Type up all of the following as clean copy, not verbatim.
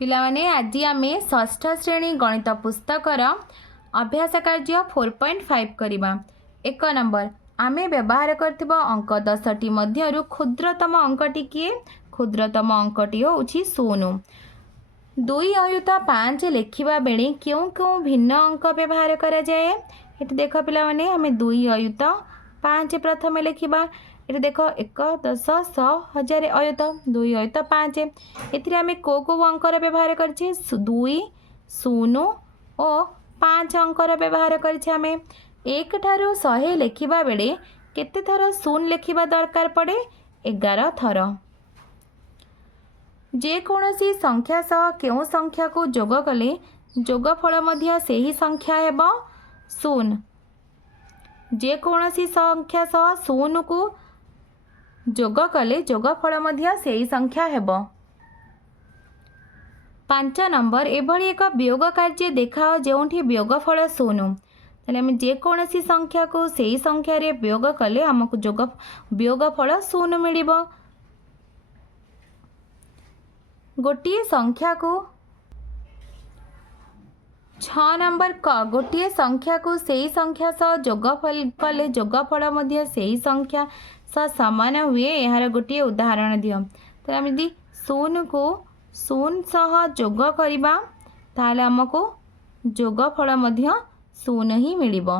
पिलामाने आज आम षष्ठ श्रेणी गणित पुस्तकर अभ्यास कार्य 4.5 करवा। 1 नंबर आमे व्यवहार करथिबा अंक 10टी मध्यरु क्षुद्रतम अंकटी किए? क्षुद्रतम अंकटी होउछि 0। 2 अयुत 5 लिखिबा बेले क्यों क्यों भिन्न अंक व्यवहार करा जाए? एठी देखो पिलामाने आमे 2 अयुत 5 प्रथम लिखिबा। ये देख 1 10 100 1000 अयुत 2 अयुत 5 एथिरे को अंकर व्यवहार करछे 2 0 और 5 अंकर व्यवहार करछे। आमे 1 ठारू 100 लिखिबा बेले केते थर शून्य लिखिबा दरकार पड़े? 11 थर। जे कोनोसी संख्या सह केउ संख्या को जोग कले जोगफल मध्य सेही संख्या हेबो 0। जे कोनोसी संख्या सह 0 को जोग कले जोगफल मध्य सेही संख्या हेबो। 5 नंबर एभली एक वियोग कार्य देखाओ जोंठी वियोगफल 0। ताले हम जे कोनोसी संख्या को सेही संख्या रे वियोग कले हमको वियोगफल 0 मिलिबो। गोटिए संख्या को 6 नंबर क गोटिए संख्या को सेही संख्या सह जोगफल कले जोगफल मध्य सेही संख्या सह समान हुए। यार गोटे उदाहरण दियो। तो आम यदि 0 को 0 सह जोग करिबा ताले हमको जोगफल मध्य 0 ही मिलिबो।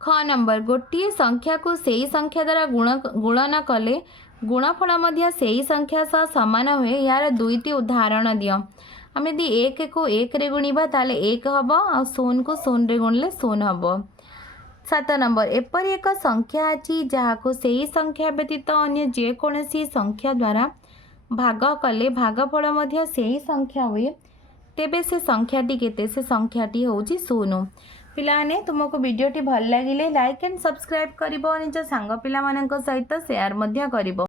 ख नंबर गोटे संख्या को सेही संख्या द्वारा गुणन कले गुणफल मध्य सेही संख्या सह समान हुए। यार दुईटी उदाहरण दियो। आम यदि 1 को 1 रे गुणिबा ताले 1 हबो और 0 को 0 रे गुणले 0 हबो। 7 नंबर एपरी एक संख्या अच्छी जहाँ को सही संख्या व्यतीत अन्य जेकोसी संख्या द्वारा भाग कले भागफल मध्य सही संख्या हुए तेबे से संख्याटी केते? से संख्याटी होउछि 0। पिलाने तुमको वीडियोटी भल लागिले लाइक एंड सब्सक्राइब करिवो निज सांग पिला मानक सहित शेयर मध्य करिवो।